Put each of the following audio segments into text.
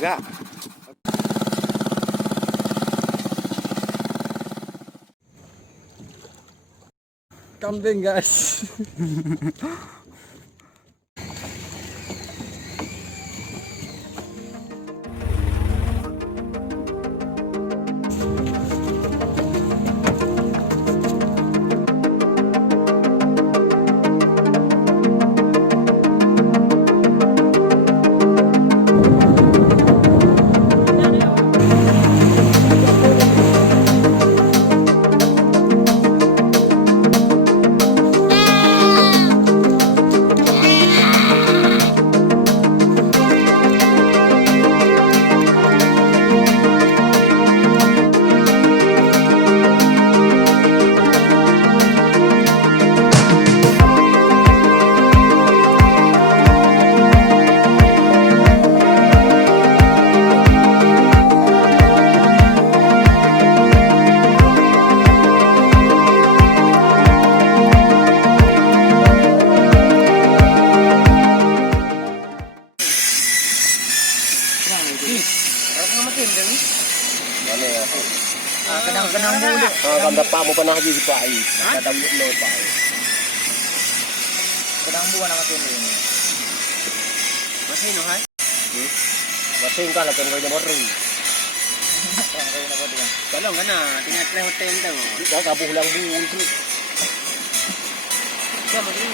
agak. Kambing guys. Kenang-kenang mulu. Kan dapat mo panah di pai. Kadang lo pai. Kenang buah nama tu ni. Masih no hai? Masih kan lah kan kau jam baru. Tolong kan tinggal play hotel tu. Dah kabuh lang bul tu. Siapa ni?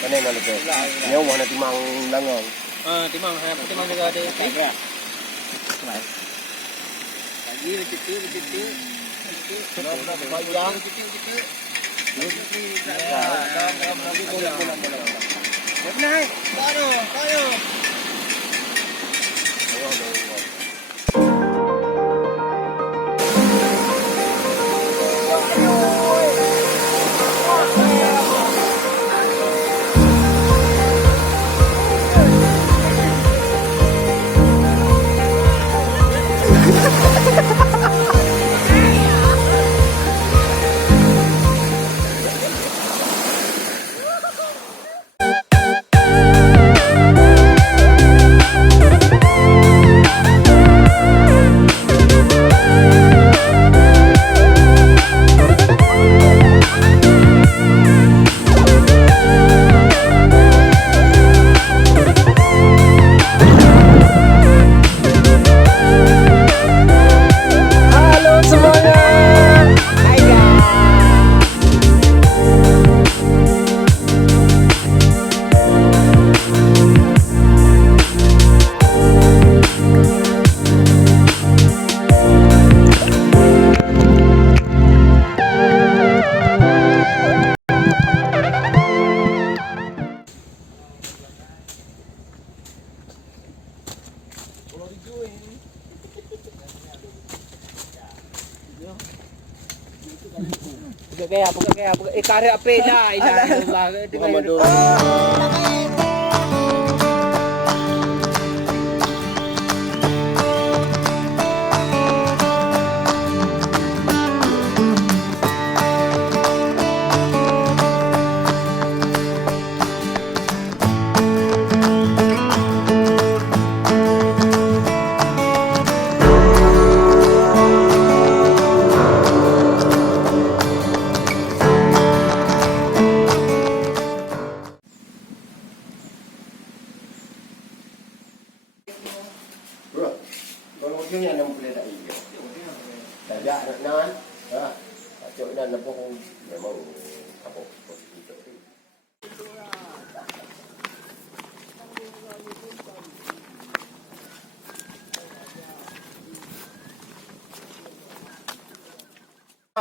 Mana mana tu? Nyawa mana timang langong. Timang juga ada. Lagi begitu. Bayang. Naik. Tayo. Kaya karya peda dengan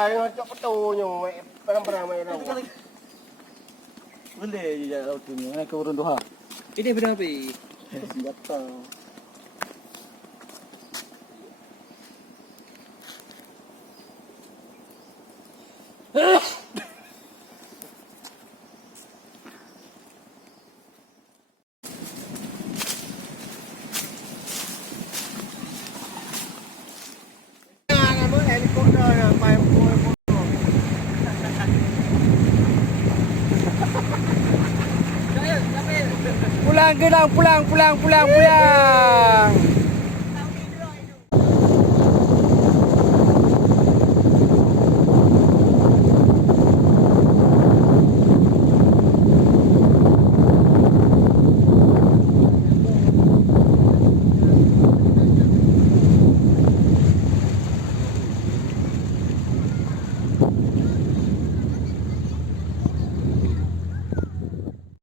ngocok petunya, perang-perang main orang. Boleh je laut tu ni. Naik ke urun Doha. Ini berapa? Senjata. Pulang.